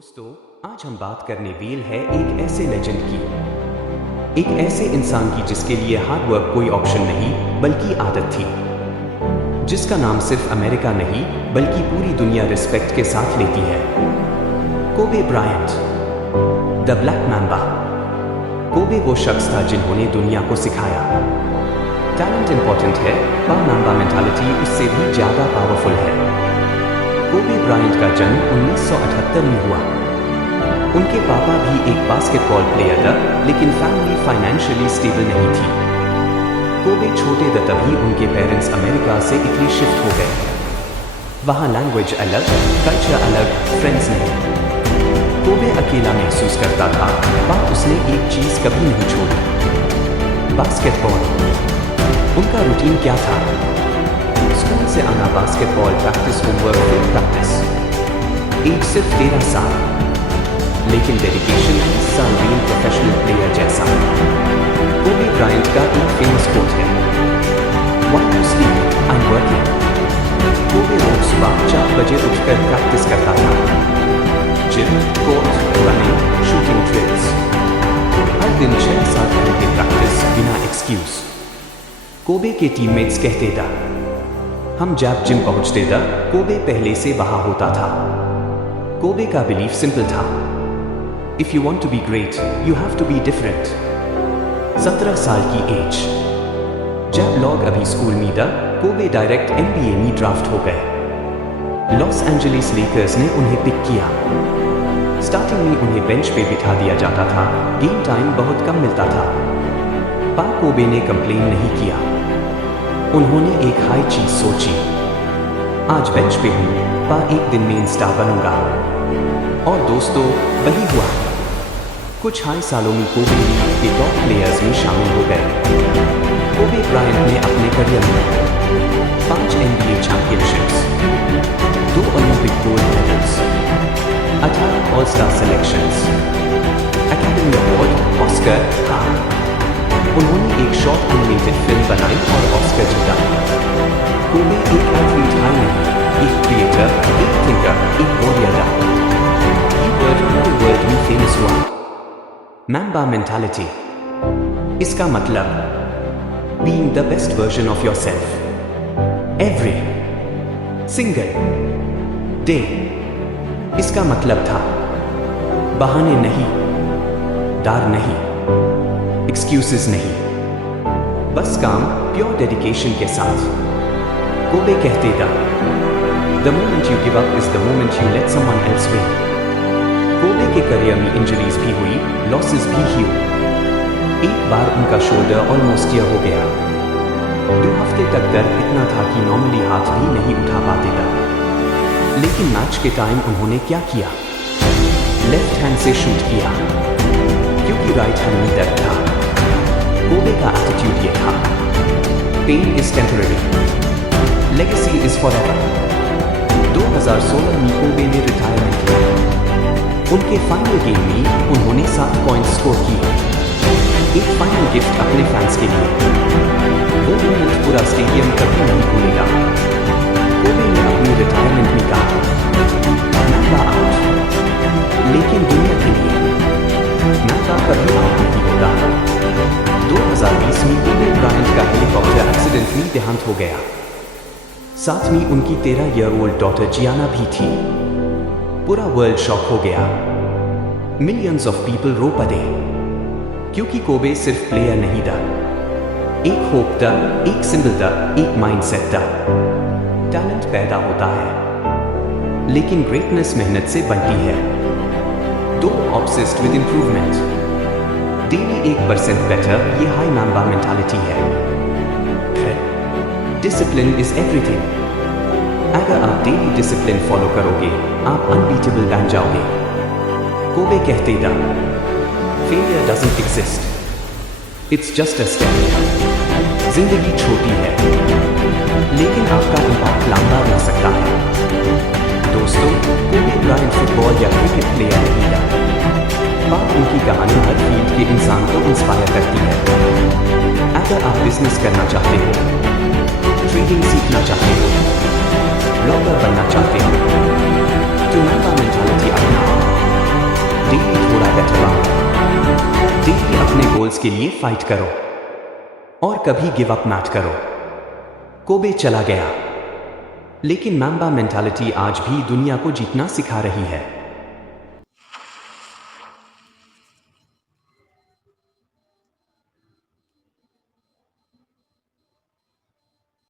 दोस्तों, आज हम बात करने वेल है एक ऐसे लेजेंड की, एक ऐसे इंसान की जिसके लिए हार्ड वर्क कोई ऑप्शन नहीं बल्कि आदत थी, जिसका नाम सिर्फ अमेरिका नहीं बल्कि पूरी दुनिया रिस्पेक्ट के साथ लेती है। Kobe Bryant, the black mamba. Kobe वो शख्स था जिन्होंने दुनिया को सिखाया टैलेंट इंपॉर्टेंट है पर मैम्बा मेंटालिटी उससे भी ज्यादा पावरफुल है। कोबे ब्रायंट का जन्म 1978 में हुआ। उनके पापा भी एक बास्केटबॉल प्लेयर था, लेकिन फैमिली फाइनेंशियली स्टेबल नहीं थी। कोबे छोटे थे तभी उनके पेरेंट्स अमेरिका से इटली शिफ्ट हो गए। वहाँ लैंग्वेज अलग, कल्चर अलग, फ्रेंड्स नहीं। कोबे अकेला महसूस करता था, पर उसने एक चीज कभी नहीं छोड़ी, बास्केटबॉल। उनका रूटीन क्या था? स्कूल से आना, बास्केटबॉल प्रैक्टिस, होमवर्क, फिर प्रैक्टिस। एज सिर्फ 13 साल, लेकिन डेडिकेशन 20 साल रियल प्रोफेशनल प्लेयर जैसा। कोबे ब्रायंट का एक फेमस कोट है, why you sleep, I am working. Kobe रोज सुबह 4 बजे उठकर प्रैक्टिस करता था। Gym, court, running, shooting drills, हर दिन 6-7 घंटे प्रैक्टिस बिना एक्सक्यूज। कोबे के टीममेट्स कहते थे, हम जब जिम पहुंचते थे कोबे पहले से वहां होता था। कोबे का बिलीफ सिंपल था, if you want to be great you have to be different. 17 साल की एज, जब लोग अभी स्कूल में था, कोबे डायरेक्ट NBA में ड्राफ्ट हो गए। लॉस एंजलिस लेकर्स ने उन्हें पिक किया। स्टार्टिंग में उन्हें बेंच पे बिठा दिया जाता था, गेम टाइम बहुत कम मिलता था, पर कोबे ने कंप्लेन नहीं किया। उन्होंने एक हाई चीज सोची, आज बेंच पे हूं पर एक दिन में स्टार बनूंगा। और दोस्तों, वही हुआ। कुछ हाई सालों में कोबे के टॉप प्लेयर्स में शामिल हो गए। कोबे ब्रायंट ने अपने करियर में 5 NBA championships, 2 Olympic gold medals, 18 all star selections, academy award, Oscar हार। उन्होंने एक शॉर्ट एनिमेटेड फिल्म बनाई और ऑस्कर जीता। कोबे एक एथलीट हाई नहीं, एक क्रिएटर, एक थिंकर, एक वॉरियर था। ये वर्ड पूरे वर्ल्ड में फेमस हुआ, मैम्बा मेंटालिटी। इसका मतलब being the best version of yourself every single day. इसका मतलब था बहाने नहीं, डर नहीं, एक्सक्यूजेस नहीं, बस काम प्योर डेडिकेशन के साथ। कोबे कहते थे, the moment you give up is the moment you let someone else win. Kobe के करियर में इंजरीज भी हुई, लॉसेस भी हुई। एक बार उनका शोल्डर ऑलमोस्ट टीयर हो गया। 2 हफ्ते तक दर्द इतना था कि नॉर्मली हाथ भी नहीं उठा पाते थे। लेकिन मैच के टाइम उन्होंने क्या किया? लेफ्ट हैंड से शूट किया, क्योंकि राइट हैंड में दर्द था। कोबे का एटीट्यूड ये था, pain is temporary, legacy is forever. 2016 में कोबे ने रिटायरमेंट लिया। उनके फाइनल गेम में उन्होंने 7 पॉइंट्स स्कोर किए, एक फाइनल गिफ्ट अपने फैंस के लिए। वो मोमेंट पूरा स्टेडियम कभी नहीं भूलेगा। कोबे ने अपनी रिटायरमेंट में कहा, मैम्बा आउट, लेकिन दुनिया के लिए मैम्बा कभी आउट नहीं होता। 2020 में कोबे ब्रायंट का हेलीकॉप्टर एक्सीडेंट में देहांत हो गया। साथ में उनकी 13 ईयर ओल्ड डॉटर जियाना भी थी। पूरा वर्ल्ड शॉक हो गया। मिलियंस ऑफ पीपल रो पड़े, क्योंकि कोबे सिर्फ प्लेयर नहीं था, एक होप था, एक सिंबल था, एक माइंडसेट था। टैलेंट पैदा होता है, लेकिन ग्रेटनेस मेहनत से बनती है। दो obsessed with improvement, daily 1% better, ये हाई मैम्बा मेंटालिटी है। Discipline is everything. अगर आप डेली डिसिप्लिन फॉलो करोगे, आप अनबीटेबल बन जाओगे। कोबे कहते थे, failure doesn't exist, it's just a step. जिंदगी छोटी है, लेकिन आपका इम्पैक्ट लंबा रह सकता है। दोस्तों, कोबे ब्रायंट फुटबॉल या क्रिकेट प्लेयर नहीं था, पर उनकी कहानी हर फील्ड के इंसान को इंस्पायर करती है। अगर आप बिजनेस करना चाहते हो, ट्रेडिंग सीखना चाहते हो, ब्लॉगर बनना चाहते हो, तो मैम्बा मेंटालिटी अपनाओ। गोल्स के लिए फाइट करो और कभी गिव अप मत करो। कोबे चला गया, लेकिन मैम्बा मेंटालिटी आज भी दुनिया को जीतना सिखा रही है।